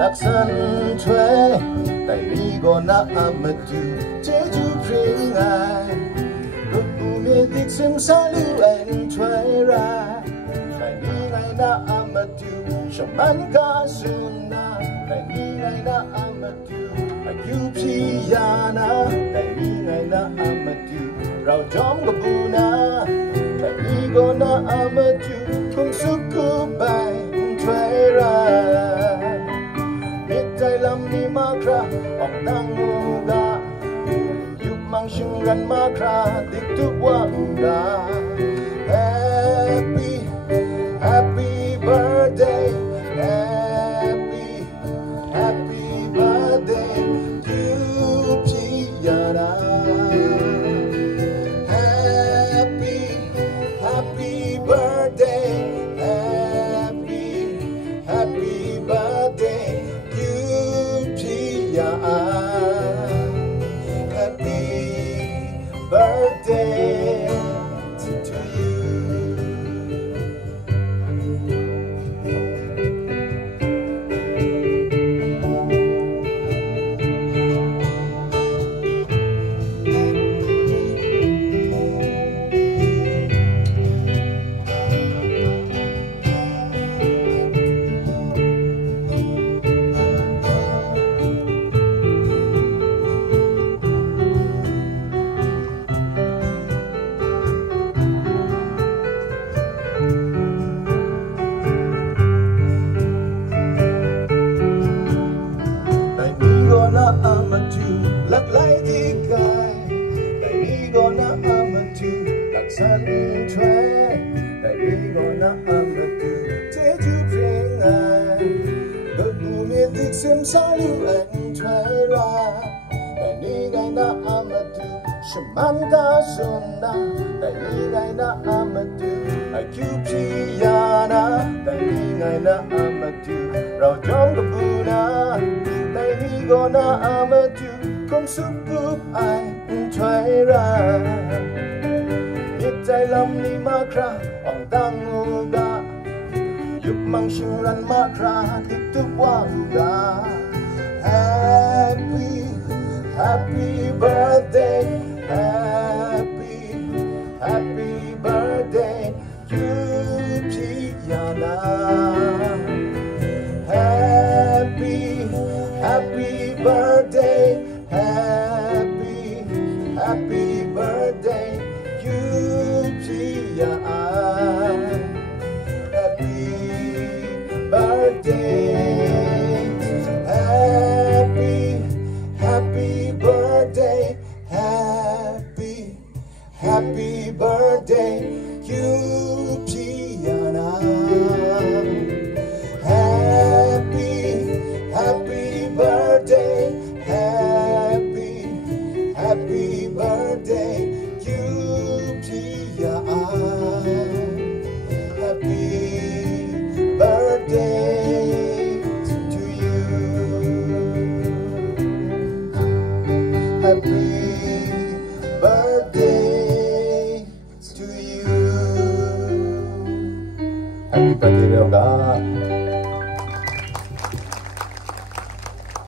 Laksan chwe, tai mi go na amatu, jeju pring ai. Rupumi dik sim salu en chwe ra, tai mi ngai na amatu, shaman ka suna, tai mi ngai na amatu, ayu piyana, tai mi ngai na amatu, rau jom gabuna, tai mi go na amatu, kung suku bai chwe ra.ใจลำนี้มาคราออกตั้งมูกายุบมังชิงกันมาคราติดทุกวันดา Happy Happy birthday Happy Happy birthday to Piana Happy Happy birthday Happy Happy birthday Happy birthday to you. Lắc lại đi cài, tại đi go na amatu, lắc san chue, tại đi go na amatu, thế chú pring ai, bậc bù miên thích xiêm sao lưu anh chue ra, tại đi gai na amatu, shaman ka suna, tại đi gai na amatu, ayu piyana, tại đi gai na amatu, rau jom gabuna, tại đi go na amatu. Kung sukup ay chwe ra Hitใจลำนี้มาคราออกตั้งมูกายุบมังชิงรันมาคราติดทุกวันดา Happy Happy birthday Happy Happy birthday you Piana Happy Happy birthday Happy, happy birthday, you Pia. Happy birthday, happy, happy birthday, happy, happy birthday, you Piana. Happy, happy birthday. Happy birthday, you Pia. Happy birthday to you. Happy birthday to you. Happy birthday, Rebecca.